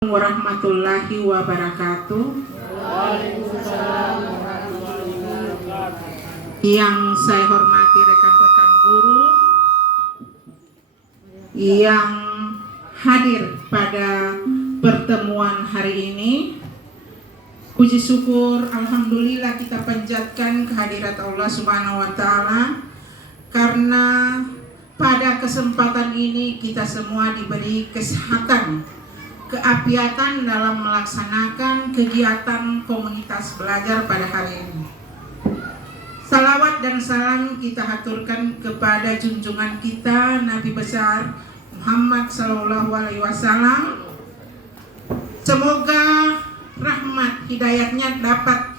Warahmatullahi wabarakatuh. Waalaikumsalam warahmatullahi wabarakatuh. Yang saya hormati rekan-rekan guru yang hadir pada pertemuan hari ini. Puji syukur, alhamdulillah kita panjatkan kehadirat Allah Subhanahu wa taala karena pada kesempatan ini kita semua diberi kesehatan, keapiatan dalam melaksanakan kegiatan komunitas belajar pada hari ini. Salawat dan salam kita haturkan kepada junjungan kita Nabi besar Muhammad SAW. Semoga rahmat hidayatnya dapat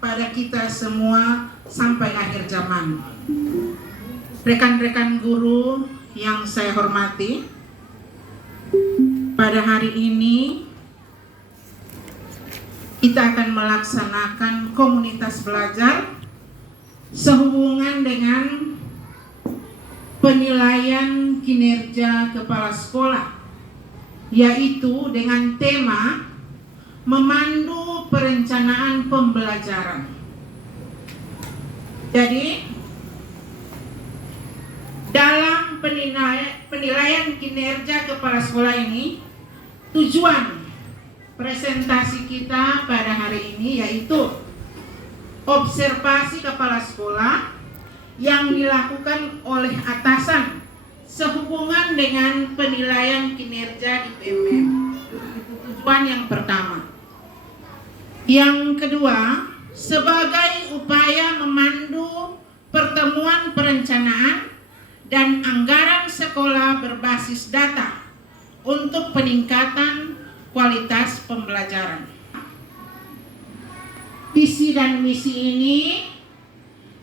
pada kita semua sampai akhir zaman. Rekan-rekan guru yang saya hormati, pada hari ini kita akan melaksanakan komunitas belajar sehubungan dengan penilaian kinerja kepala sekolah, yaitu dengan tema memandu perencanaan pembelajaran. Jadi dalam penilaian kinerja kepala sekolah ini, tujuan presentasi kita pada hari ini yaitu observasi kepala sekolah yang dilakukan oleh atasan sehubungan dengan penilaian kinerja di PMM. Itu tujuan yang pertama. Yang kedua, sebagai upaya memandu pertemuan perencanaan dan anggaran sekolah berbasis data untuk peningkatan kualitas pembelajaran. Visi dan misi ini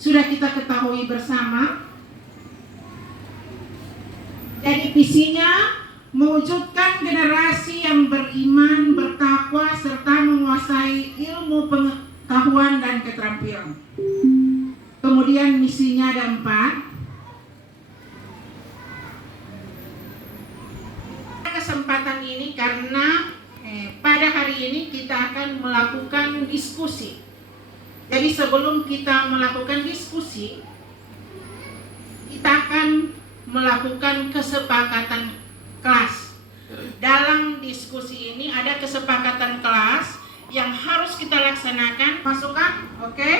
sudah kita ketahui bersama. Jadi visinya mewujudkan generasi yang beriman, bertakwa, serta menguasai ilmu pengetahuan dan keterampilan. Kemudian misinya ada 4. Kesempatan ini karena pada hari ini kita akan melakukan diskusi. Jadi sebelum kita melakukan diskusi, kita akan melakukan kesepakatan kelas. Dalam diskusi ini ada kesepakatan kelas yang harus kita laksanakan. Masukan, oke?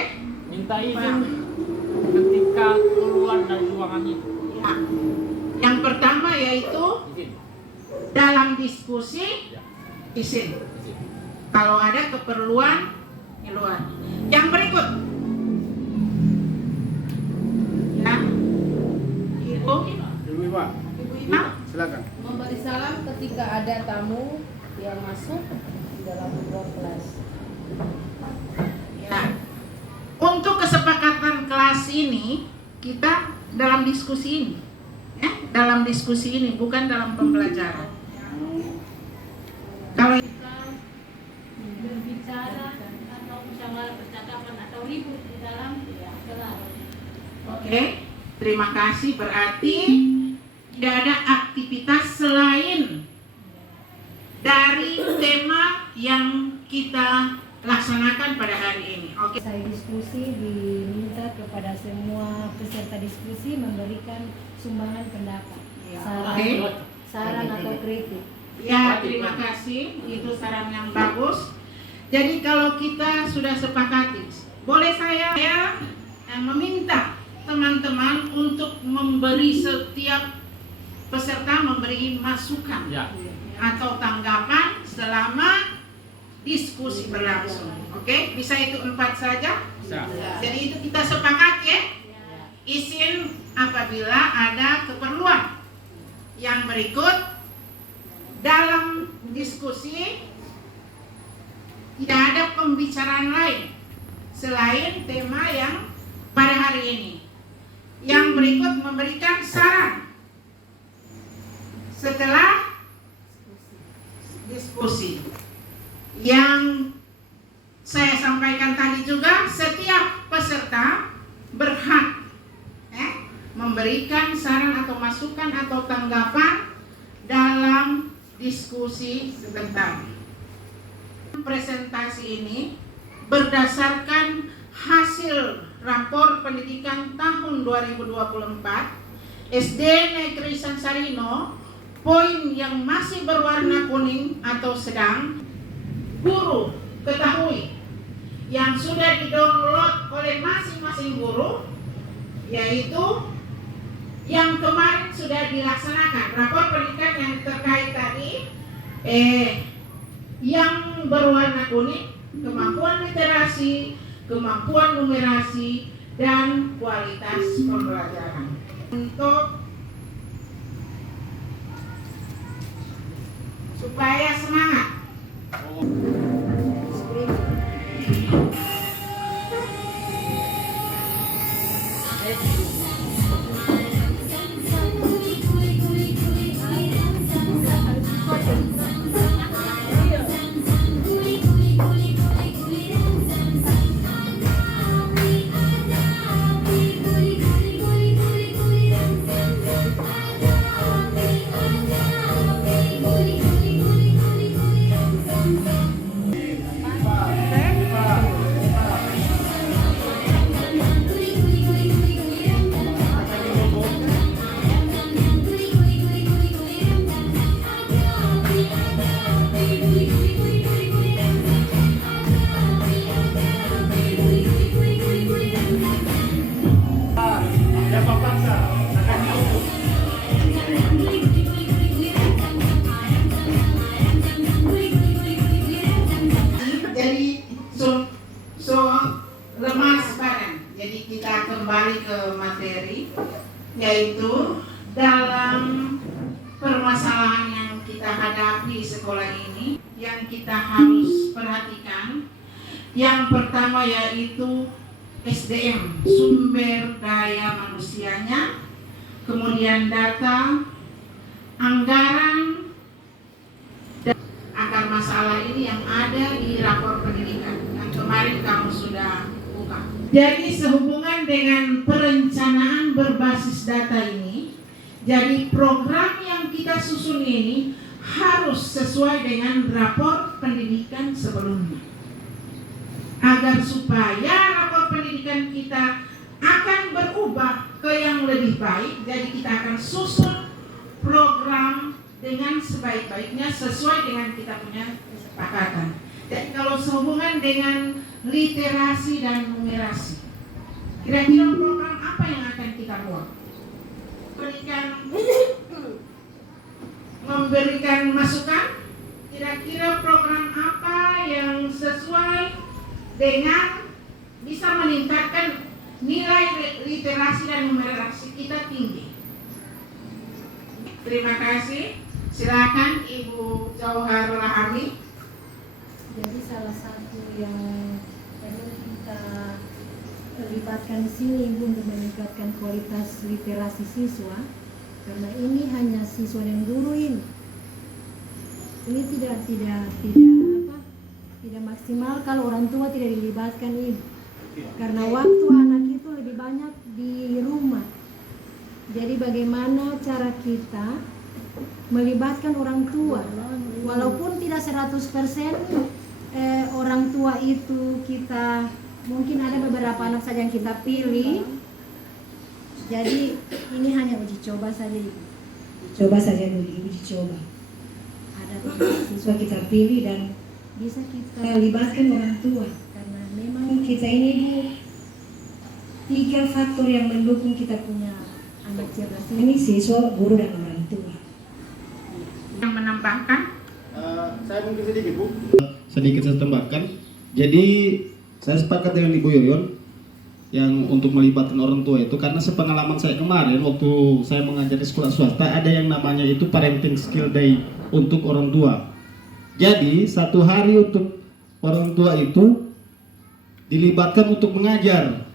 Minta izin ketika keluar dari ruangan itu. Ya. Yang pertama yaitu Izin. dalam diskusi izin. Kalau ada keperluan di luar. Yang berikut, ya, Ibu Ima, Ima, silakan. Memberi salam ketika ada tamu yang masuk di dalam ruang kelas. ya. Untuk kesepakatan kelas ini kita dalam diskusi ini, ya, dalam diskusi ini bukan dalam pembelajaran. Kalau berbicara atau misalnya percakapan atau ribut di dalam kelas. oke, terima kasih. Berarti tidak ada aktivitas selain dari tema yang kita laksanakan pada hari ini. Oke. Saya diskusi diminta kepada semua peserta diskusi memberikan sumbangan pendapat, saran atau kritik. Ya, terima kasih. Itu saran yang bagus. Jadi kalau kita sudah sepakati, boleh saya meminta teman-teman untuk memberi setiap peserta memberi masukan Ya. atau tanggapan selama diskusi berlangsung. Oke, bisa itu 4 saja. Bisa. Jadi itu kita sepakat ya. Izin apabila ada keperluan. Yang berikut, dalam diskusi tidak ada pembicaraan lain selain tema yang pada hari ini. Yang berikut memberikan saran setelah diskusi. Yang saya sampaikan tadi juga, setiap peserta berhak memberikan saran atau masukan atau tanggapan dalam diskusi sebentar. Presentasi ini berdasarkan hasil rapor pendidikan tahun 2024 SD Negeri Sansarino. Poin yang masih berwarna kuning atau sedang, guru ketahui yang sudah di-download oleh masing-masing guru, yaitu yang kemarin sudah dilaksanakan rapor pendidikan yang terkait tadi, yang berwarna kuning, kemampuan literasi, kemampuan numerasi, dan kualitas pembelajaran. Untuk supaya semangat. Lemas badan. Jadi kita kembali ke materi, yaitu dalam permasalahan yang kita hadapi sekolah ini, yang kita harus perhatikan. Yang pertama yaitu SDM, sumber daya manusianya, kemudian data, anggaran, dan akar masalah ini yang ada di rapor pendidikan yang kemarin kamu sudah buka. Jadi sehubungan dengan perencanaan berbasis data ini, jadi program yang kita susun ini harus sesuai dengan rapor pendidikan sebelumnya, agar supaya rapor pendidikan kita akan berubah ke yang lebih baik. Jadi kita akan susun program dengan sebaik-baiknya sesuai dengan kita punya kesepakatan. Jadi kalau sehubungan dengan literasi dan numerasi, kira-kira program apa yang akan kita buat? Memberikan masukan, kira-kira program apa yang sesuai dengan bisa meningkatkan nilai literasi dan numerasi kita tinggi. Terima kasih. Silakan Ibu Jauhar Rahami. Jadi salah satu yang perlu kita libatkan di sini Ibu untuk meningkatkan kualitas literasi siswa, karena ini hanya siswa dan guru ini. Ini tidak maksimal kalau orang tua tidak dilibatkan Ibu. Karena waktu anak itu lebih banyak di rumah. Jadi bagaimana cara kita melibatkan orang tua, walaupun tidak 100% orang tua itu kita, mungkin ada beberapa anak saja yang kita pilih. Jadi ini hanya uji coba saja Ibu. Coba saja dulu, uji coba. Ada siswa kita pilih dan bisa kita libatkan orang tua, karena memang kita ini Bu, 3 faktor yang mendukung kita punya anak cerdas ini: siswa, guru, dan orang tua. Yang menambahkan? Saya mungkin sedikit Bu. Sedikit saya tambahkan. Jadi saya sepakat dengan Ibu Yoyon yang untuk melibatkan orang tua itu, karena sepengalaman saya kemarin waktu saya mengajar di sekolah swasta, ada yang namanya itu parenting skill day untuk orang tua. Jadi 1 hari untuk orang tua itu dilibatkan untuk mengajar,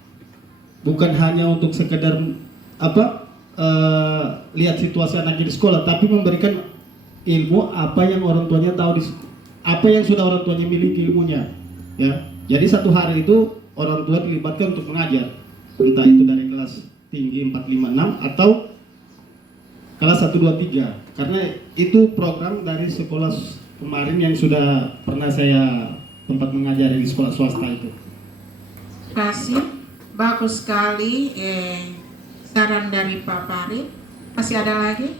bukan hanya untuk sekedar lihat situasi anaknya di sekolah, tapi memberikan ilmu apa yang orang tuanya tahu, apa yang sudah orang tuanya miliki ilmunya, ya. Jadi 1 hari itu orang tua dilibatkan untuk mengajar, entah itu dari kelas tinggi 4, 5, 6 atau kelas 1, 2, 3 karena itu program dari sekolah kemarin yang sudah pernah saya tempat mengajari di sekolah swasta itu. Terima kasih, bagus sekali saran dari Pak Farid. Masih ada lagi?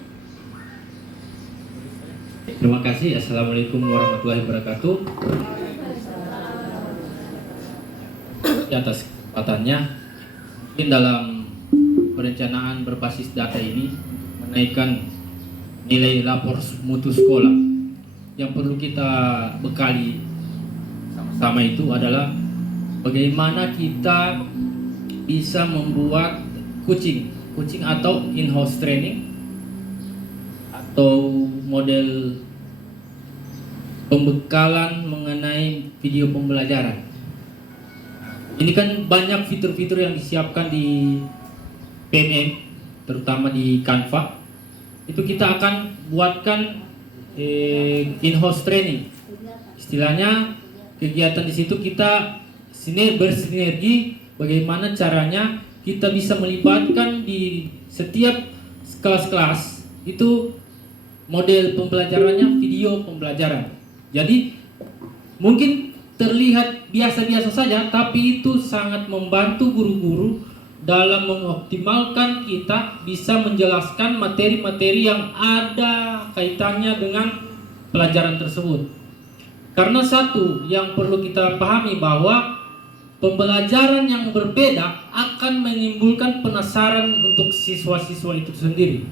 Terima kasih. Assalamualaikum warahmatullahi wabarakatuh. Di atas kesempatannya, mungkin dalam perencanaan berbasis data ini menaikkan nilai lapor mutu sekolah. Yang perlu kita bekali sama-sama itu adalah bagaimana kita bisa membuat coaching atau in-house training atau model pembekalan mengenai video pembelajaran. Ini kan banyak fitur-fitur yang disiapkan di PNM, terutama di Canva. Itu kita akan buatkan in-house training. Istilahnya kegiatan di situ kita bersinergi bagaimana caranya kita bisa melibatkan di setiap kelas-kelas itu model pembelajarannya video pembelajaran. Jadi mungkin terlihat biasa-biasa saja, tapi itu sangat membantu guru-guru dalam mengoptimalkan kita bisa menjelaskan materi-materi yang ada kaitannya dengan pelajaran tersebut. Karena satu yang perlu kita pahami bahwa pembelajaran yang berbeda akan menimbulkan penasaran untuk siswa-siswa itu sendiri.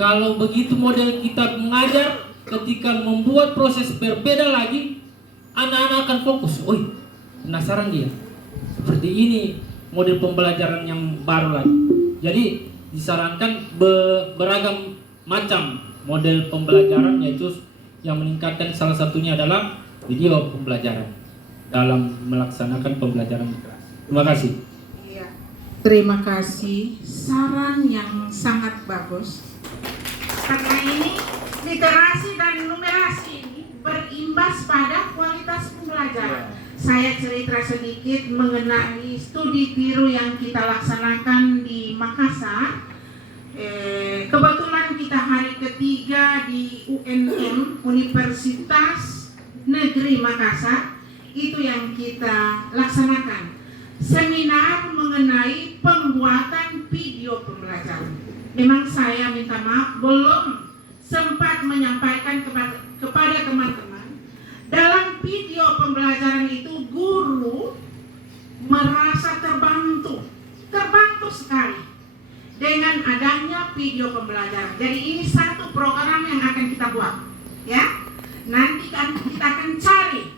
Kalau begitu model kita mengajar, ketika membuat proses berbeda lagi, anak-anak akan fokus. Penasaran dia. Seperti ini model pembelajaran yang baru lagi. Jadi disarankan beragam macam model pembelajaran, yaitu yang meningkatkan salah satunya adalah video pembelajaran dalam melaksanakan pembelajaran di kelas. Terima kasih. Iya. Terima kasih, saran yang sangat bagus. Karena ini literasi dan numerasi ini berimbas pada kualitas pembelajaran. Saya cerita sedikit mengenai studi tiru yang kita laksanakan di Makassar. Kebetulan kita hari ketiga di UNM, Universitas Negeri Makassar, itu yang kita laksanakan. Seminar mengenai pembuatan video pembelajaran. Memang saya minta maaf belum sempat menyampaikan kepada teman-teman. Dalam video pembelajaran itu guru merasa terbantu sekali dengan adanya video pembelajaran. Jadi ini satu program yang akan kita buat, ya. Nanti kan kita akan cari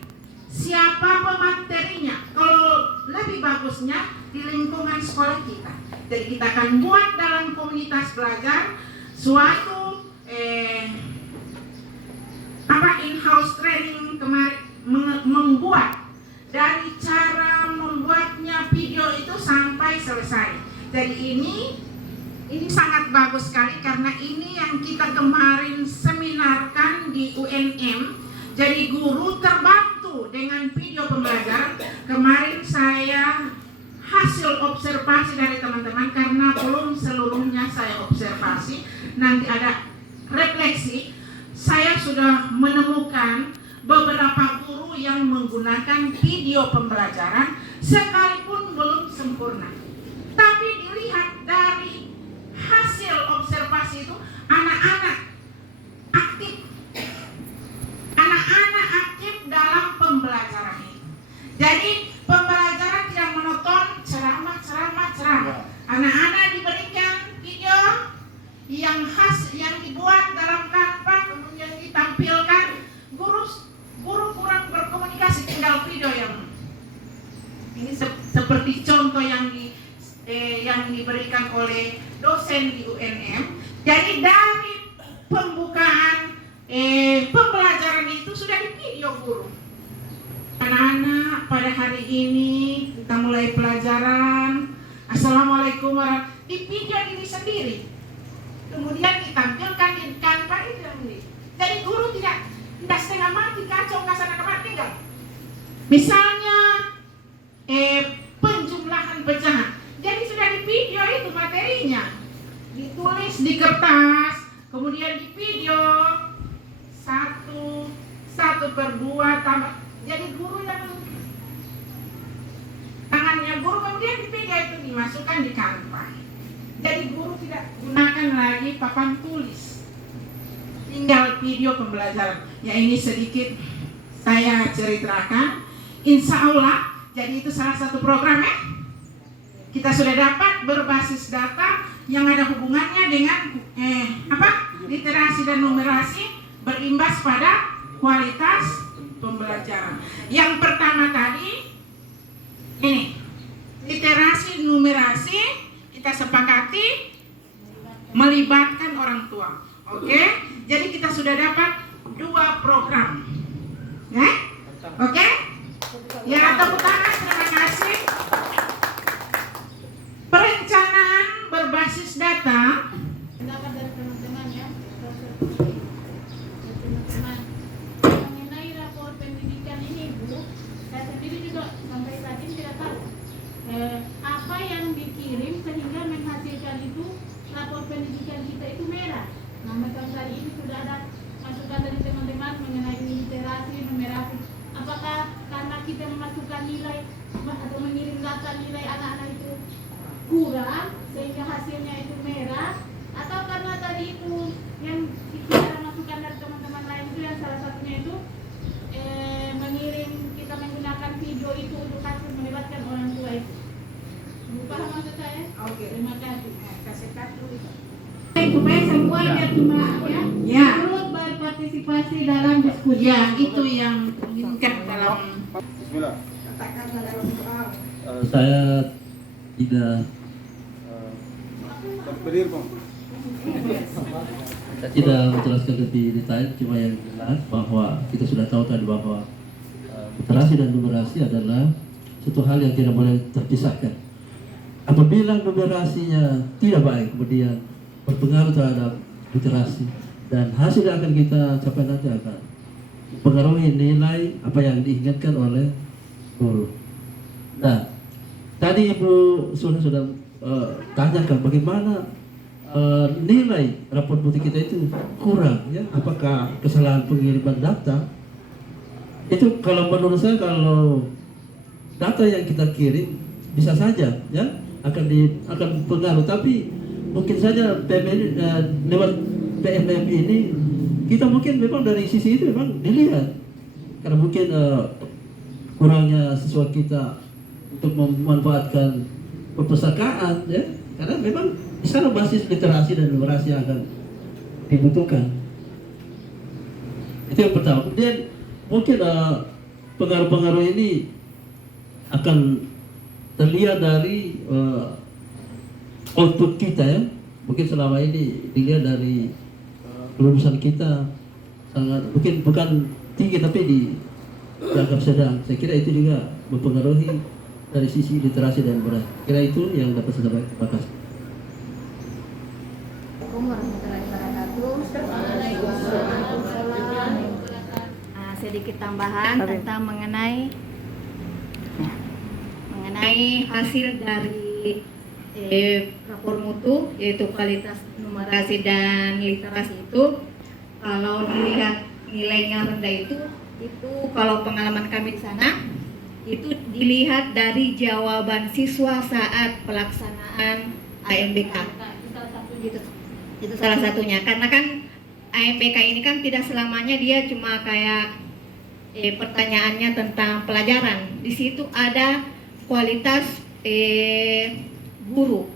siapa pematerinya. Kalau lebih bagusnya di lingkungan sekolah kita. Jadi kita akan buat dalam komunitas belajar suatu in-house training kemarin, membuat dari cara membuatnya video itu sampai selesai. Jadi ini sangat bagus sekali karena ini yang kita kemarin seminarkan di UNM. Jadi guru terbantu dengan video pembelajaran. Kemarin saya hasil observasi dari teman-teman karena belum seluruhnya saya observasi, nanti ada refleksi. Saya sudah menemukan beberapa guru yang menggunakan video pembelajaran sekalipun belum sempurna. Tapi dilihat dari hasil observasi itu anak-anak aktif dalam pembelajaran ini. Jadi pembelajaran tidak monoton, ceramah. Anak-anak diberikan video yang khas yang dibuat dalam Canva, kemudian ditampilkan. Guru kurang berkomunikasi, tinggal video yang ini seperti contoh yang diberikan oleh dosen di UNM. Jadi dari pembukaan pembelajaran itu sudah di video guru. Anak-anak pada hari ini kita mulai pelajaran. Assalamualaikum warahmatullahi wabarakatuh. Di video diri sendiri. Kemudian ditampilkan di Canva itu yang ini. Jadi guru tidak setengah mati kacau kasana kemana tinggal. Misalnya penjumlahan pecahan. Jadi sudah di video itu materinya. Ditulis di kertas. kemudian di video 1/2 tambah. Jadi guru yang tangannya guru kemudian di video itu dimasukkan di Canva. Jadi guru tidak gunakan lagi papan tulis, tinggal video pembelajaran. Ya ini sedikit saya ceritakan. Insya Allah, jadi itu salah satu program ya. Kita sudah dapat berbasis data yang ada hubungannya dengan literasi dan numerasi, berimbas pada kualitas pembelajaran. Yang pertama tadi ini literasi numerasi kita sepakati melibatkan orang tua. Oke, jadi kita sudah dapat 2 program. Ya? Oke? Ya, tepuk tangan, terima kasih. Perencanaan berbasis data. Pendapat dari teman-teman ya, teman-teman mengenai rapor pendidikan ini Bu, saya sendiri juga sampai saat ini tidak tahu apa yang dikirim sehingga menghasilkan itu rapor pendidikan kita itu merah. Nah, macam tadi ini sudah ada masukan dari teman-teman mengenai literasi, numerasi. Apakah karena kita memasukkan nilai atau mengirim data nilai anak-anak itu kurang sehingga hasilnya itu merah, atau karena tadi itu yang kita masukan dari teman-teman lain itu yang salah satunya itu mengirim kita menggunakan video itu untuk kasus melibatkan orang tua itu. Paham maksud saya? Oke. Terima kasih. Kasih kartu itu. Supaya semuanya cuma ya, Ya. turut berpartisipasi dalam diskusi. Ya, itu yang diinginkan dalam Saya tidak saya tidak menjelaskan lebih detail, cuma yang jelas bahwa kita sudah tahu tadi bahwa literasi dan numerasi adalah suatu hal yang tidak boleh terpisahkan. Apabila numerasinya tidak baik, kemudian berpengaruh terhadap literasi, dan hasil yang akan kita capai nanti akan mempengaruhi nilai apa yang diinginkan oleh guru. Nah, tadi Ibu sudah tanyakan bagaimana nilai rapor putih kita itu kurang, ya? Apakah kesalahan pengiriman data? Itu kalau menurut saya, kalau data yang kita kirim bisa saja, ya, akan pengaruh, tapi mungkin saja lewat PMM ini kita mungkin memang dari sisi itu memang dilihat, karena mungkin kurangnya siswa kita untuk memanfaatkan perpustakaan, ya, karena memang di sana basis literasi dan numerasi yang akan dibutuhkan. Itu yang pertama. Kemudian mungkin pengaruh-pengaruh ini akan terlihat dari output kita, ya. Mungkin selama ini dilihat dari kelulusan kita sangat mungkin bukan tinggi tapi dianggap sedang. Saya kira itu juga mempengaruhi dari sisi literasi dan numerasi. Kira itu yang dapat saya sampaikan. Terima kasih. Sedikit tambahan tentang mengenai hasil dari rapor mutu, yaitu kualitas numerasi dan literasi itu. Kalau dilihat nilainya rendah itu kalau pengalaman kami di sana itu dilihat dari jawaban siswa saat pelaksanaan AMBK. Itu salah satunya, karena kan AMBK ini kan tidak selamanya dia cuma kayak pertanyaannya tentang pelajaran. Di situ ada kualitas guru,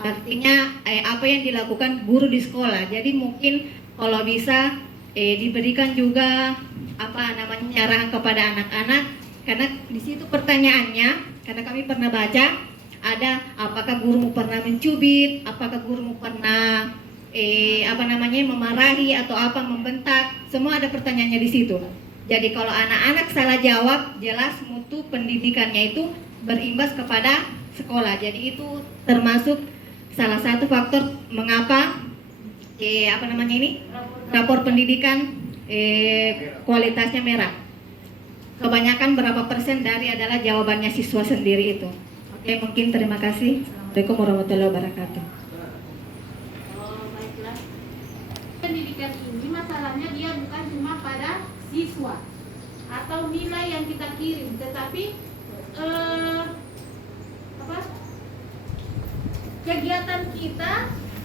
artinya apa yang dilakukan guru di sekolah. Jadi mungkin kalau bisa diberikan juga arahan kepada anak-anak, karena di situ pertanyaannya, karena kami pernah baca ada apakah gurumu pernah mencubit, apakah gurumu pernah memarahi atau membentak, semua ada pertanyaannya di situ. Jadi kalau anak-anak salah jawab, jelas mutu pendidikannya itu berimbas kepada sekolah. Jadi itu termasuk salah satu faktor mengapa rapor pendidikan kualitasnya merah. Kebanyakan berapa persen dari adalah jawabannya siswa sendiri itu. Oke, mungkin terima kasih. Assalamualaikum warahmatullahi wabarakatuh. Baiklah. atau nilai yang kita kirim, tetapi kegiatan kita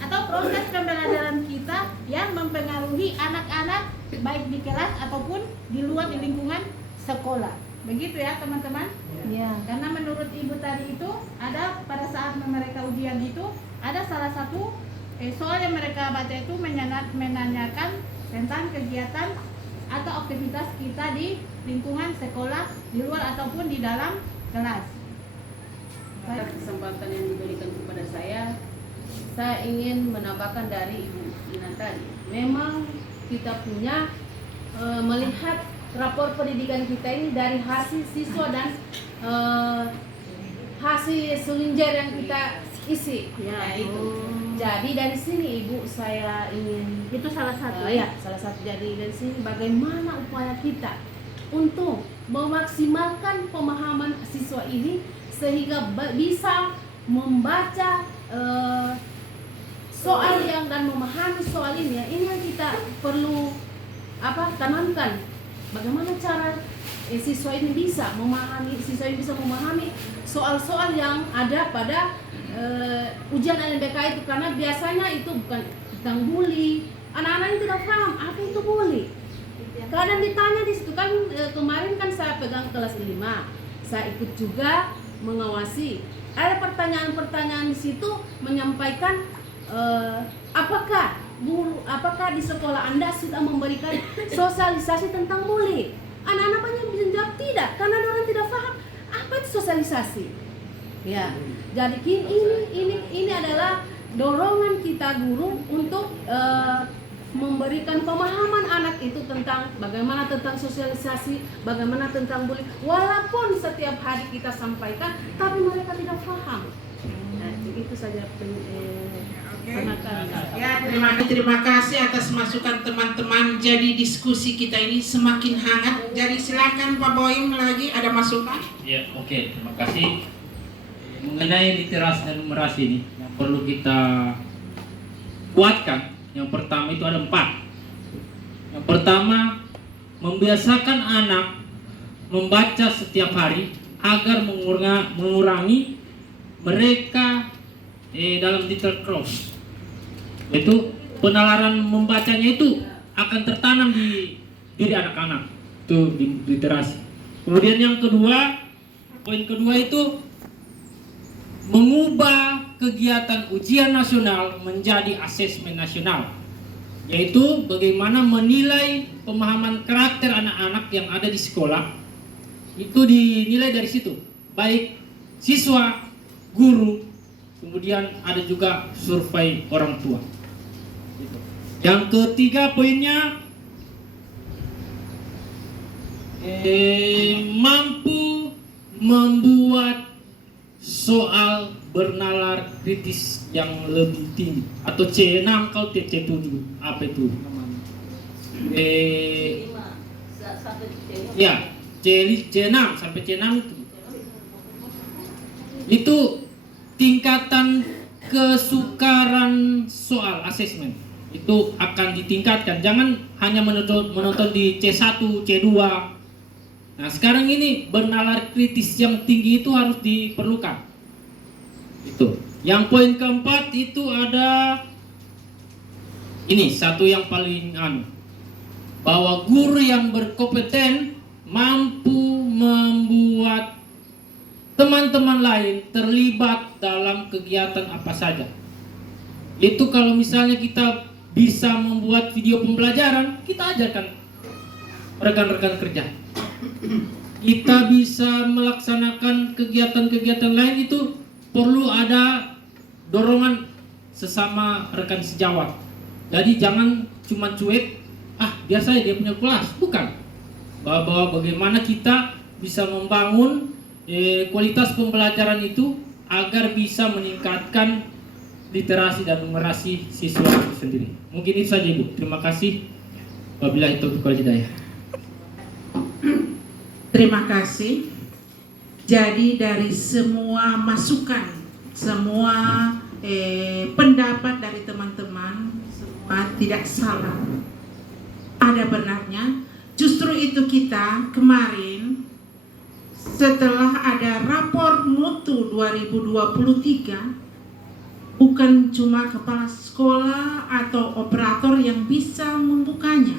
atau proses pembelajaran kita yang mempengaruhi anak-anak baik di kelas ataupun di luar di lingkungan sekolah. Begitu ya teman-teman? Ya. Karena menurut Ibu tadi itu ada pada saat mereka ujian itu ada salah satu soal yang mereka baca itu menanyakan tentang kegiatan atau aktivitas kita di lingkungan sekolah, di luar ataupun di dalam kelas. Atas kesempatan yang diberikan kepada saya ingin menambahkan dari Ibu Ina tadi. Memang kita punya melihat rapor pendidikan kita ini dari hasil siswa dan hasil selinjer yang kita isi. Ya, itu. Jadi dari sini Ibu saya ingin Itu salah satu. salah satu. Jadi dari sini bagaimana upaya kita untuk memaksimalkan pemahaman siswa ini sehingga bisa membaca soal yang dan memahami soal ini ya. Ini yang kita perlu tanamkan. Bagaimana cara siswa ini bisa memahami soal-soal yang ada pada ujian LMBK itu, karena biasanya itu bukan tentang bully. Anak-anak ini tidak paham apa itu bully. Kadang ditanya di situ kan kemarin kan saya pegang kelas 5. Saya ikut juga mengawasi. Ada pertanyaan-pertanyaan di situ menyampaikan apakah di sekolah Anda sudah memberikan sosialisasi tentang bully? Anak-anak banyak menjawab tidak, karena orang tidak paham apa itu sosialisasi. Ya, jadi ini adalah dorongan kita guru untuk memberikan pemahaman anak itu tentang bagaimana tentang sosialisasi, bagaimana tentang bullying. Walaupun setiap hari kita sampaikan, tapi mereka tidak paham. Nah, itu saja Ya, terima kasih atas masukan teman-teman. Jadi diskusi kita ini semakin hangat. Jadi silakan Pak Boim lagi ada masukan. Ya, oke, terima kasih. Mengenai literasi dan numerasi ini yang perlu kita kuatkan. Yang pertama itu ada 4. Yang pertama, membiasakan anak membaca setiap hari agar mengurangi mereka dalam detail cross. Itu penalaran membacanya itu akan tertanam di diri anak-anak. Itu di literasi. Kemudian yang kedua, poin kedua itu mengubah kegiatan ujian nasional menjadi asesmen nasional, yaitu bagaimana menilai pemahaman karakter anak-anak yang ada di sekolah. Itu dinilai dari situ, baik siswa, guru, kemudian ada juga survei orang tua. Yang ketiga poinnya, mampu membuat soal bernalar kritis yang lebih tinggi atau C6 kalau C7 apa itu namanya? Ya, C6 sampai C6 itu tingkatan kesukaran soal asesmen itu akan ditingkatkan. Jangan hanya menonton di C1, C2. Nah, sekarang ini bernalar kritis yang tinggi itu harus diperlukan. Itu. Yang poin keempat itu ada ini satu yang paling bahwa guru yang berkompeten mampu membuat teman-teman lain terlibat dalam kegiatan apa saja. Itu kalau misalnya kita bisa membuat video pembelajaran, kita ajarkan rekan-rekan kerja. Kita bisa melaksanakan kegiatan-kegiatan lain, itu perlu ada dorongan sesama rekan sejawat. Jadi jangan cuma cuek, biasa dia punya kelas, bukan. Bahwa bagaimana kita bisa membangun kualitas pembelajaran itu agar bisa meningkatkan literasi dan numerasi siswa itu sendiri. Mungkin itu saja Ibu. Terima kasih. Wabillahi taufiq wal hidayah. Terima kasih. Jadi dari semua masukan, semua pendapat dari teman-teman, semua tidak salah. Ada benarnya. Justru itu kita kemarin setelah ada rapor mutu 2023, bukan cuma kepala sekolah atau operator yang bisa membukanya,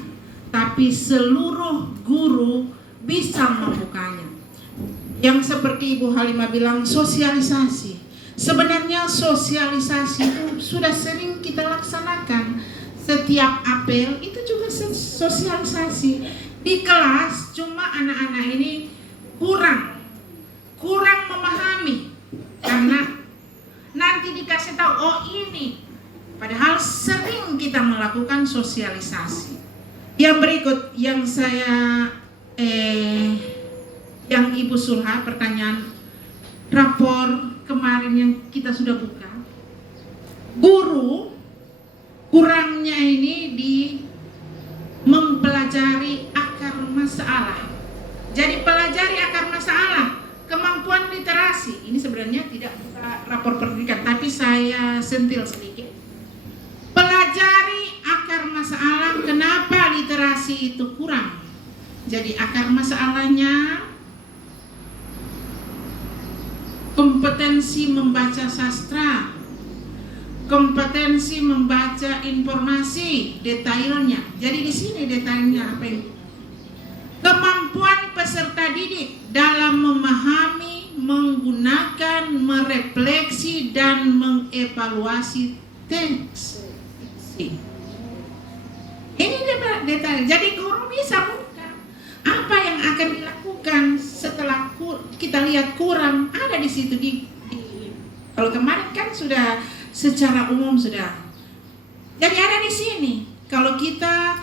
tapi seluruh guru bisa membukanya. Yang seperti Ibu Halimah bilang, sosialisasi. Sebenarnya sosialisasi itu sudah sering kita laksanakan. Setiap apel itu juga sosialisasi. Di kelas cuma anak-anak ini kurang memahami, karena nanti dikasih tahu, oh ini, padahal sering kita melakukan sosialisasi. Yang berikut yang saya yang Ibu Sulha, pertanyaan rapor kemarin yang kita sudah buka, guru kurangnya ini di mempelajari akar masalah. Jadi pelajari akar masalah, kemampuan literasi. Ini sebenarnya tidak buka rapor pendidikan, tapi saya sentil sedikit. Pelajari akar masalah, kenapa literasi itu kurang. Jadi akar masalahnya kompetensi membaca sastra, kompetensi membaca informasi detailnya. Jadi di sini detailnya apa ini? Kemampuan peserta didik dalam memahami, menggunakan, merefleksi dan mengevaluasi teks. Ini detail. Jadi guru bisa buka apa yang akan dilakukan setelah kita lihat kurang, ada di situ kalau kemarin kan sudah secara umum sudah. Jadi ada di sini. Kalau kita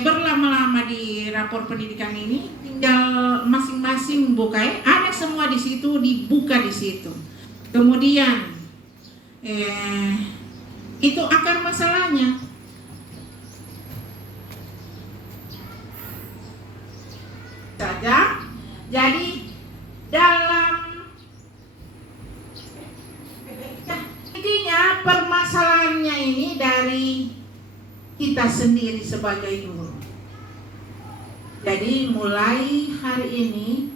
berlama-lama di rapor pendidikan ini, tinggal masing-masing buka, ada semua di situ, dibuka di situ. Kemudian itu akar masalahnya. Saja. Jadi dalam intinya permasalahannya ini dari kita sendiri sebagai guru. Jadi mulai hari ini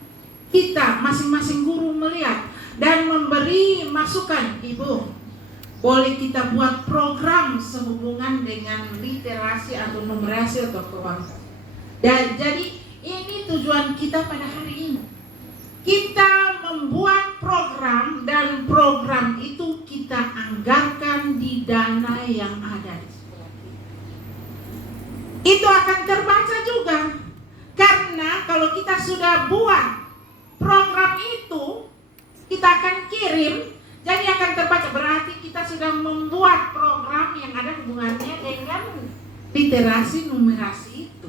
kita masing-masing guru melihat dan memberi masukan. Ibu, boleh kita buat program sehubungan dengan literasi atau numerasi atau kebangsaan. Dan jadi ini tujuan kita pada hari ini. Kita membuat program dan program itu kita anggarkan di dana yang ada di sekolah kita. Itu akan terbaca juga. Karena kalau kita sudah buat program itu, kita akan kirim, jadi akan terbaca. Berarti kita sudah membuat program yang ada hubungannya dengan literasi numerasi itu.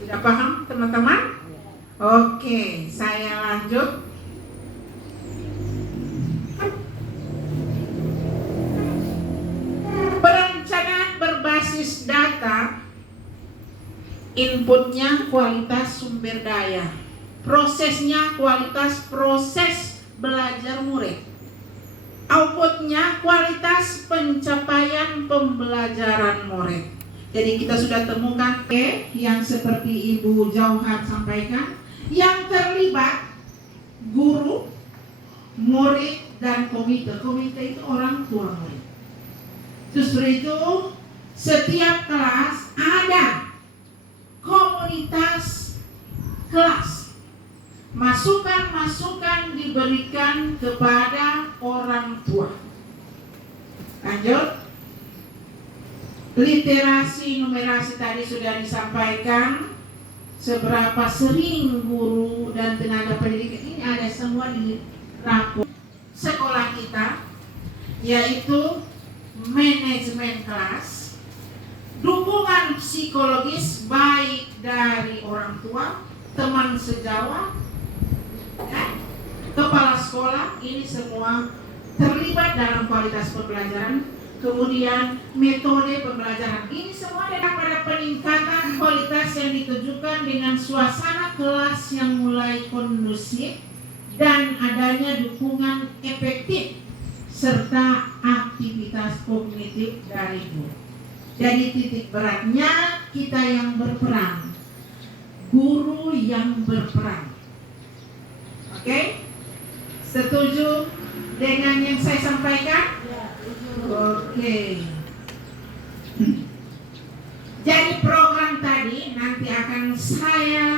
Sudah paham teman-teman? Oke, saya lanjut. Perencanaan berbasis data, inputnya kualitas sumber daya, prosesnya kualitas proses belajar murid, outputnya kualitas pencapaian pembelajaran murid. Jadi kita sudah temukan yang seperti Ibu Jauhar sampaikan, yang terlibat guru, murid, dan komite. Komite itu orang tua murid. Justru itu setiap kelas ada komunitas kelas. Masukan-masukan diberikan kepada orang tua. Lanjut. Literasi numerasi tadi sudah disampaikan. Seberapa sering guru dan tenaga pendidik ini ada semua di rapor sekolah kita, yaitu manajemen kelas, dukungan psikologis baik dari orang tua, teman sejawat, kepala sekolah, ini semua terlibat dalam kualitas pembelajaran. Kemudian metode pembelajaran, ini semua ada pada peningkatan kualitas yang ditujukan dengan suasana kelas yang mulai kondusif dan adanya dukungan efektif serta aktivitas kognitif dari guru. Jadi titik beratnya kita yang berperan guru yang berperan. Oke? Setuju dengan yang saya sampaikan? Oke. Jadi program tadi nanti akan saya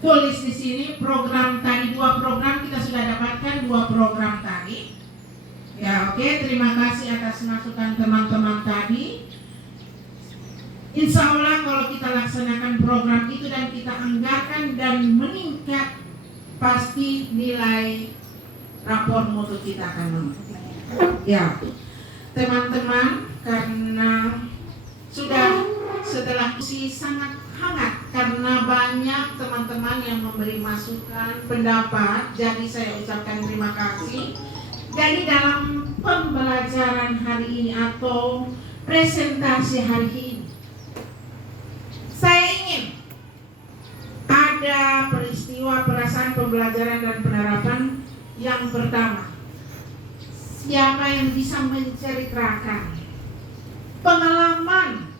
tulis di sini. Program tadi 2 program kita sudah dapatkan 2 program tadi. Ya, oke. Terima kasih atas masukan teman-teman tadi. Insya Allah kalau kita laksanakan program itu dan kita anggarkan dan meningkat, pasti nilai rapor mutu kita akan meningkat. Ya, teman-teman, karena sudah setelah diskusi sangat hangat karena banyak teman-teman yang memberi masukan, pendapat, jadi saya ucapkan terima kasih. Jadi dalam pembelajaran hari ini atau presentasi hari ini, saya ingin ada peristiwa perasaan pembelajaran dan penerapan. Yang pertama, siapa yang bisa menceritakan pengalaman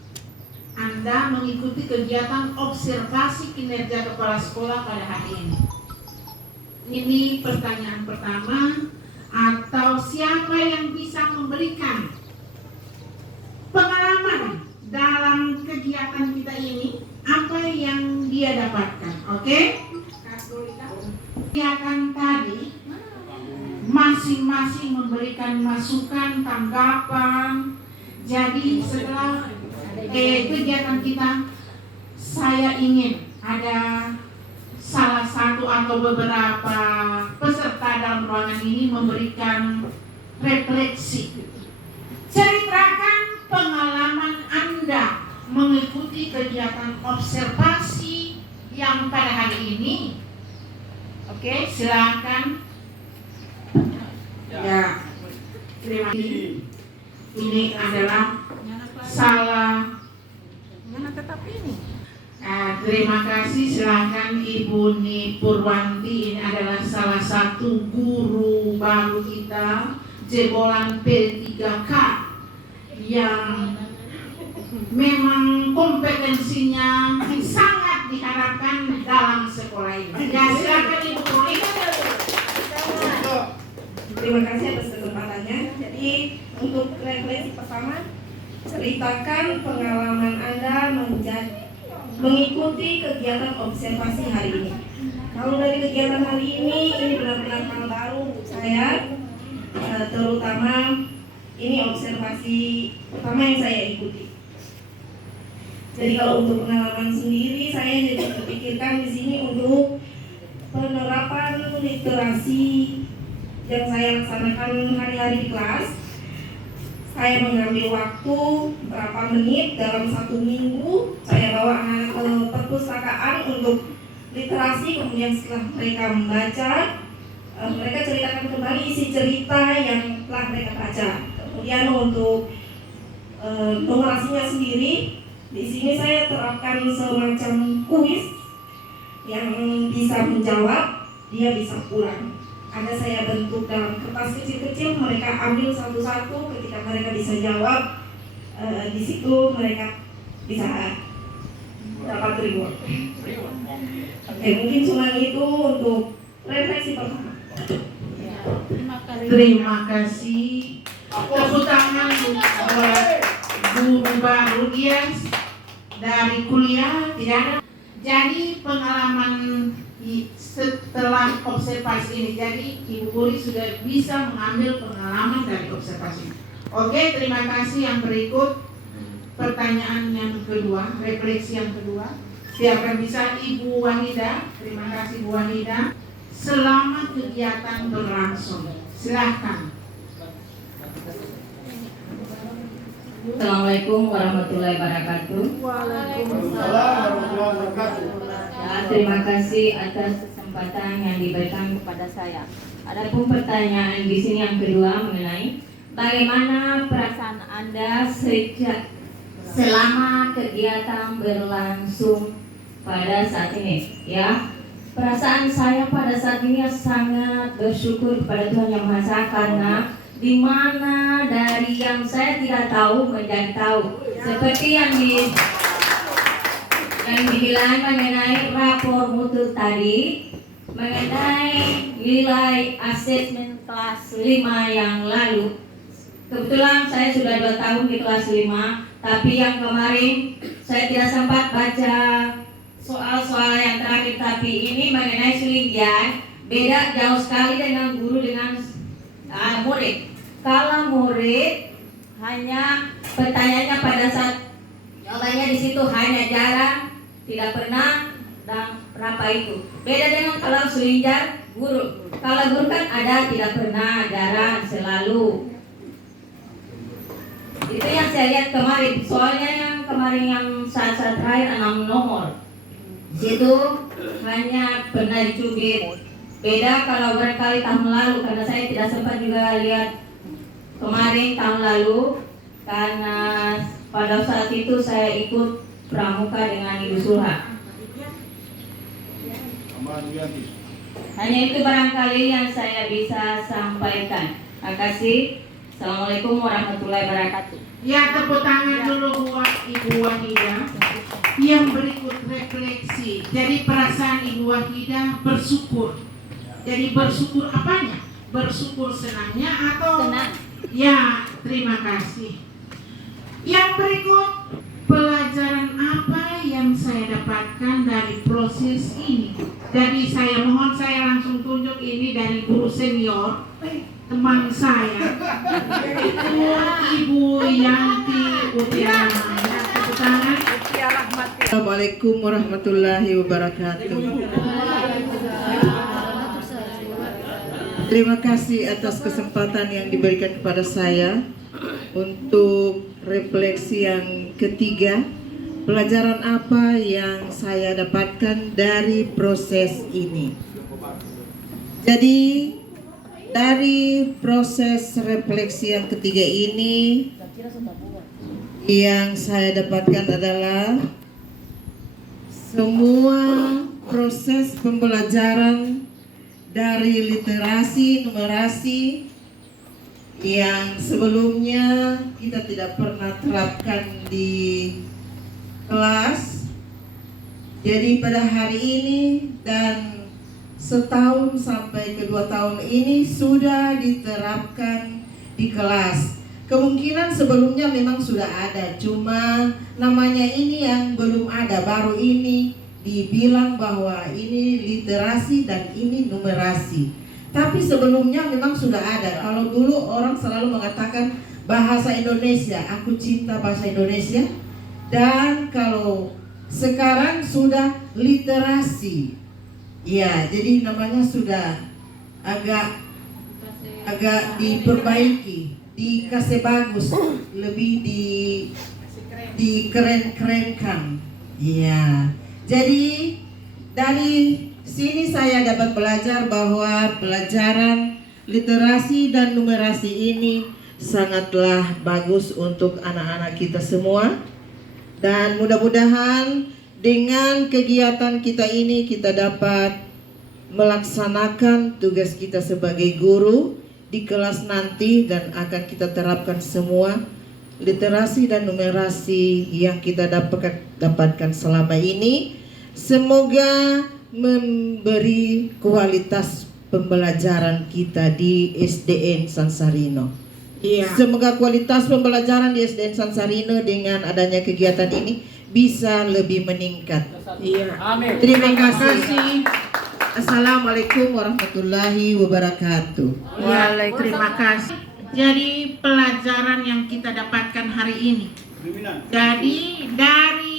Anda mengikuti kegiatan observasi kinerja kepala sekolah pada hari ini? Ini pertanyaan pertama. Atau siapa yang bisa memberikan pengalaman dalam kegiatan kita ini, apa yang dia dapatkan? Oke? Kegiatan tadi masing-masing memberikan masukan, tanggapan. Jadi setelah kegiatan kita, saya ingin ada salah satu atau beberapa peserta dalam ruangan ini memberikan refleksi. Ceritakan pengalaman Anda mengikuti kegiatan observasi yang pada hari ini. Oke, silakan. Ya, terima kasih. Ini adalah salah. Terima kasih. Silakan Ibu Ni Purwanti. Ini adalah salah satu guru baru kita, jebolan P3K, yang memang kompetensinya sangat diharapkan dalam sekolah ini. Ya, silakan Ibu Ni. Terima kasih atas kesempatannya. Jadi untuk refleksi pertama, ceritakan pengalaman Anda mengikuti kegiatan observasi hari ini. Kalau dari kegiatan hari ini benar-benar hal baru untuk saya, terutama ini observasi pertama yang saya ikuti. Jadi kalau untuk pengalaman sendiri, saya jadi terpikirkan di sini untuk penerapan literasi yang saya laksanakan hari-hari di kelas. Saya mengambil waktu berapa menit dalam 1 minggu. Saya bawa anak ke perpustakaan untuk literasi. Kemudian setelah mereka membaca, mereka ceritakan kembali isi cerita yang telah mereka baca. Kemudian untuk numerasinya sendiri, di sini saya terapkan semacam kuis yang bisa menjawab, dia bisa pulang. Ada saya bentuk dalam kertas kecil-kecil, mereka ambil satu-satu. Ketika mereka bisa jawab, di situ mereka bisa dapat reward. Oke, mungkin cuma itu untuk refleksi pertama. Terima kasih. Tepuk tangan buat guru baru dia dari kuliah, tidak ada. Jadi pengalaman setelah observasi ini, jadi Ibu Puri sudah bisa mengambil pengalaman dari observasi. Oke, terima kasih. Yang berikut pertanyaan yang kedua, refleksi yang kedua. Siapa bisa? Ibu Wahida. Terima kasih Bu Wahida. Selama kegiatan berlangsung, silahkan. Assalamualaikum warahmatullahi wabarakatuh. Ya, terima kasih atas kesempatan yang diberikan kepada saya. Adapun pertanyaan di sini yang kedua mengenai bagaimana perasaan Anda selama kegiatan berlangsung pada saat ini, ya. Perasaan saya pada saat ini sangat bersyukur kepada Tuhan Yang Maha Esa, karena di mana dari yang saya tidak tahu menjadi tahu. Seperti yang yang dibilang mengenai rapor mutu tadi mengenai nilai asesmen kelas 5 yang lalu. Kebetulan saya sudah 2 tahun di kelas 5, tapi yang kemarin saya tidak sempat baca soal-soal yang terakhir, tapi ini mengenai Sulingian beda jauh sekali dengan guru dengan murid. Kalau murid hanya pertanyaannya pada saat jawabannya di situ hanya jarang, tidak pernah, dan berapa itu. Beda dengan kalau Sulingian guru. Kalau guru kan ada tidak pernah, jarang, selalu. Itu yang saya lihat kemarin. Soalnya yang kemarin yang saat terakhir 6 nomor. Situ hanya pernah dicubit. Beda kalau berkali tahun lalu, karena saya tidak sempat juga lihat kemarin tahun lalu, karena pada saat itu saya ikut pramuka dengan Ibu Sulha. Hanya itu barangkali yang saya bisa sampaikan. Terima kasih. Assalamualaikum warahmatullahi wabarakatuh. Ya, tepuk tangan dulu buat Ibu Wahidah. Yang berikut refleksi. Jadi perasaan Ibu Wahidah bersyukur. Jadi bersyukur apanya? Bersyukur senangnya atau Senang. Ya, terima kasih. Yang berikut, pelajaran apa yang saya dapatkan dari proses ini? Jadi saya mohon saya langsung tunjuk ini dari guru senior, teman saya, itu Ibu Yanti Utiara. Tepuk tangan. Assalamualaikum warahmatullahi wabarakatuh. Terima kasih atas kesempatan yang diberikan kepada saya untuk refleksi yang ketiga. Pelajaran apa yang saya dapatkan dari proses ini? Jadi dari proses refleksi yang ketiga ini, yang saya dapatkan adalah semua proses pembelajaran dari literasi, numerasi yang sebelumnya kita tidak pernah terapkan di kelas. Jadi pada hari ini dan setahun sampai ke 2 tahun ini sudah diterapkan di kelas. Kemungkinan sebelumnya memang sudah ada, cuma namanya ini yang belum ada, baru ini dibilang bahwa ini literasi dan ini numerasi. Tapi sebelumnya memang sudah ada. Kalau dulu orang selalu mengatakan bahasa Indonesia, aku cinta bahasa Indonesia. Dan kalau sekarang sudah literasi. Ya, jadi namanya sudah agak diperbaiki, dikasih bagus, lebih dikeren-kerenkan. Ya. Jadi dari sini saya dapat belajar bahwa pelajaran literasi dan numerasi ini sangatlah bagus untuk anak-anak kita semua. Dan mudah-mudahan dengan kegiatan kita ini kita dapat melaksanakan tugas kita sebagai guru di kelas nanti, dan akan kita terapkan semua literasi dan numerasi yang kita dapatkan selama ini. Semoga memberi kualitas pembelajaran kita di SDN Sansarino. Iya. Semoga kualitas pembelajaran di SDN Sansarino dengan adanya kegiatan ini bisa lebih meningkat. Iya. Amin. Terima kasih. Assalamualaikum warahmatullahi wabarakatuh. Waalaikumsalam. Terima kasih. Jadi pelajaran yang kita dapatkan hari ini. Jadi dari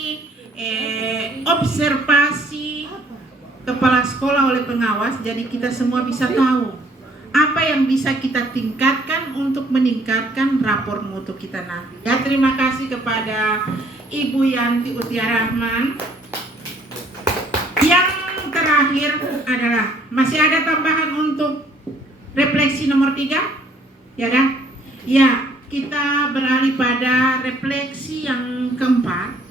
observasi kepala sekolah oleh pengawas, jadi kita semua bisa tahu apa yang bisa kita tingkatkan untuk meningkatkan rapor mutu kita nanti. Ya, terima kasih kepada Ibu Yanti Utiara Rahman. Yang terakhir adalah masih ada tambahan untuk refleksi nomor 3? Ya kan? Ya, kita beralih pada refleksi yang keempat.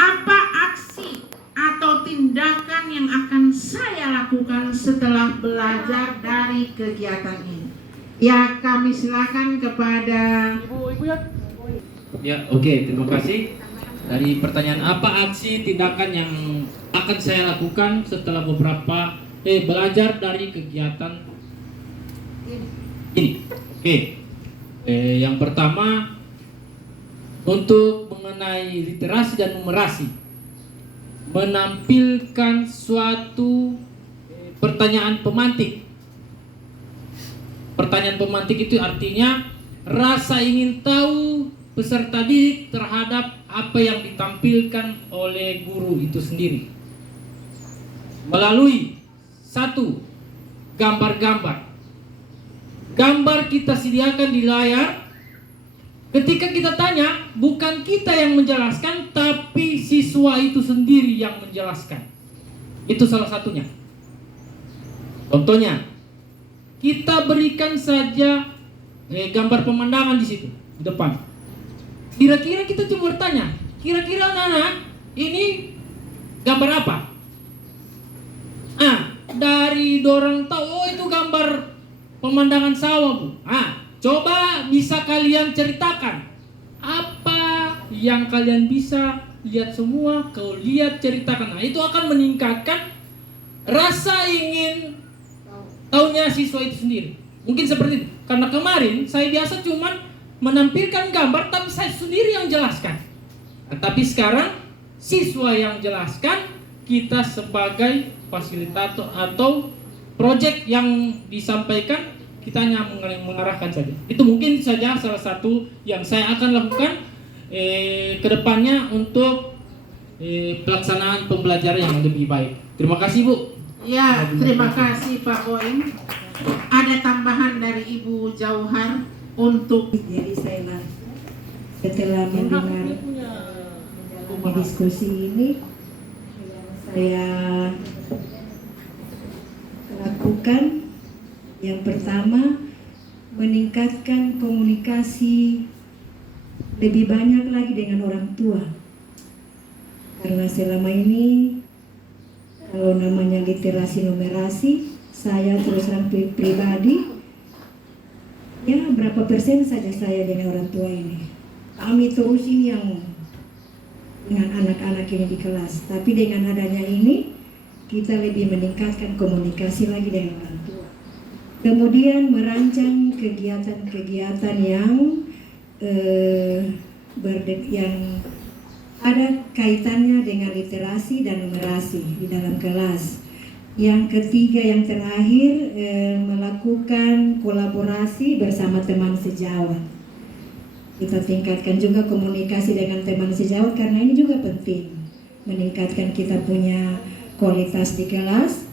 Apa aksi atau tindakan yang akan saya lakukan setelah belajar dari kegiatan ini? Ya, kami silakan kepada Ya, oke, terima kasih. Dari pertanyaan apa aksi tindakan yang akan saya lakukan setelah belajar dari kegiatan ini. Oke. Yang pertama untuk mengenai literasi dan numerasi, menampilkan suatu pertanyaan pemantik. Pertanyaan pemantik itu artinya rasa ingin tahu peserta didik terhadap apa yang ditampilkan oleh guru itu sendiri melalui satu, gambar-gambar. Gambar kita sediakan di layar. Ketika kita tanya, bukan kita yang menjelaskan, tapi siswa itu sendiri yang menjelaskan. Itu salah satunya. Contohnya, kita berikan saja gambar pemandangan di situ, di depan. Kira-kira kita cuma bertanya, kira-kira anak-anak ini gambar apa? Dari dorang tahu, oh itu gambar pemandangan sawah, Bu. Coba bisa kalian ceritakan apa yang kalian bisa lihat semua. Kau lihat, ceritakan. Itu akan meningkatkan rasa ingin tahunya siswa itu sendiri. Mungkin seperti itu. Karena kemarin saya biasa cuman menampilkan gambar, tapi saya sendiri yang jelaskan. Tapi sekarang siswa yang jelaskan, kita sebagai fasilitator atau proyek yang disampaikan, kita hanya mengarahkan saja. Itu mungkin saja salah satu yang saya akan lakukan ke depannya untuk pelaksanaan pembelajaran yang lebih baik. Terima kasih, Bu. Ya, terima kasih Pak Boim. Ada tambahan dari Ibu Jauhar untuk. Jadi saya setelah mendengar diskusi ini, saya lakukan yang pertama, meningkatkan komunikasi lebih banyak lagi dengan orang tua. Karena selama ini kalau namanya literasi numerasi, saya terus terang pribadi, ya berapa persen saja saya dengan orang tua ini. Kami terusin yang dengan anak-anak ini di kelas. Tapi dengan adanya ini, kita lebih meningkatkan komunikasi lagi dengan orang tua. Kemudian merancang kegiatan-kegiatan yang yang ada kaitannya dengan literasi dan numerasi di dalam kelas. Yang ketiga, yang terakhir, melakukan kolaborasi bersama teman sejawat. Kita tingkatkan juga komunikasi dengan teman sejawat karena ini juga penting meningkatkan kita punya kualitas di kelas.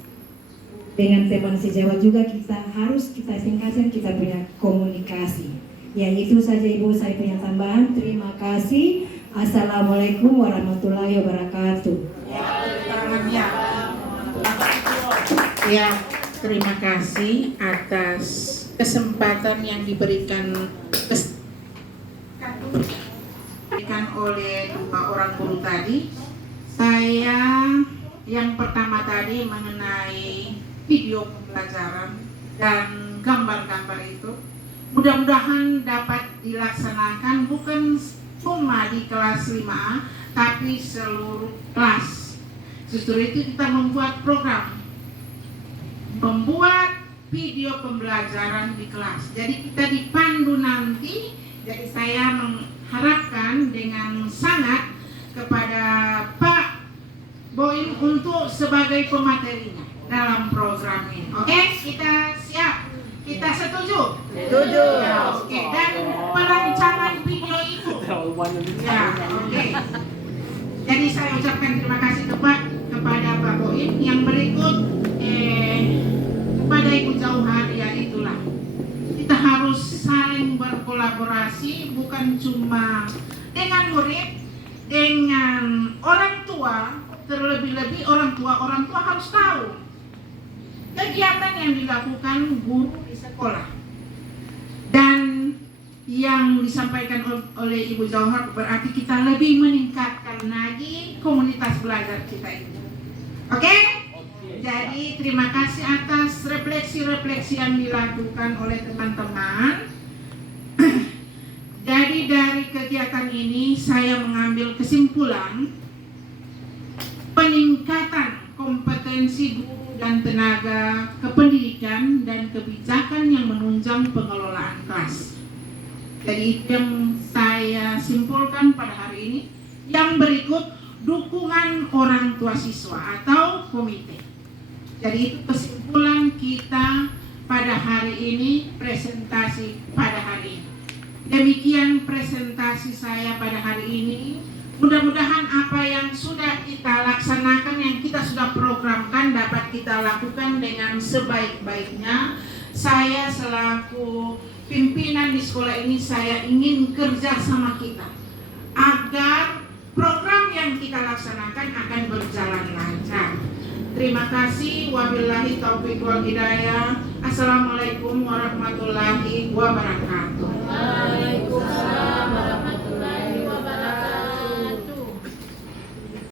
Dengan teman sejawat juga kita harus tingkatkan kita punya komunikasi. Ya, itu saja Ibu saya punya tambahan. Terima kasih. Assalamualaikum warahmatullahi wabarakatuh. Ya, terima kasih atas kesempatan yang diberikan oleh dua orang guru tadi. Saya yang pertama tadi mengenai video pembelajaran dan gambar-gambar itu mudah-mudahan dapat dilaksanakan bukan cuma di kelas 5A tapi seluruh kelas. Justru itu kita membuat program membuat video pembelajaran di kelas. Jadi kita dipandu nanti. Jadi saya mengharapkan dengan sangat kepada Pak Boim untuk sebagai pematerinya dalam program ini. Oke, kita siap. Kita setuju? Setuju. Ya, oke. Dan perancangan video itu. Ya, oke. Jadi saya ucapkan terima kasih kepada Pak Boim. Yang berikut kepada Ibu Jauhar, ya itulah. Kita harus saling berkolaborasi, bukan cuma dengan murid, dengan orang tua. Terlebih-lebih orang tua harus tahu kegiatan yang dilakukan guru di sekolah. Dan yang disampaikan oleh Ibu Jauhar berarti kita lebih meningkatkan lagi komunitas belajar kita ini. Oke? Jadi terima kasih atas refleksi-refleksi yang dilakukan oleh teman-teman. Jadi dari kegiatan ini saya mengambil kesimpulan peningkatan kompetensi guru dan tenaga kependidikan dan kebijakan yang menunjang pengelolaan kelas. Jadi itu yang saya simpulkan pada hari ini. Yang berikut, dukungan orang tua siswa atau komite. Jadi itu kesimpulan kita pada hari ini, presentasi pada hari ini. Demikian presentasi saya pada hari ini. Mudah-mudahan apa yang sudah kita laksanakan, yang kita sudah programkan dapat kita lakukan dengan sebaik-baiknya. Saya selaku pimpinan di sekolah ini, saya ingin kerja sama kita agar program yang kita laksanakan akan berjalan lancar. Terima kasih. Wabillahi taufiq wal hidayah. Assalamualaikum warahmatullahi wabarakatuh.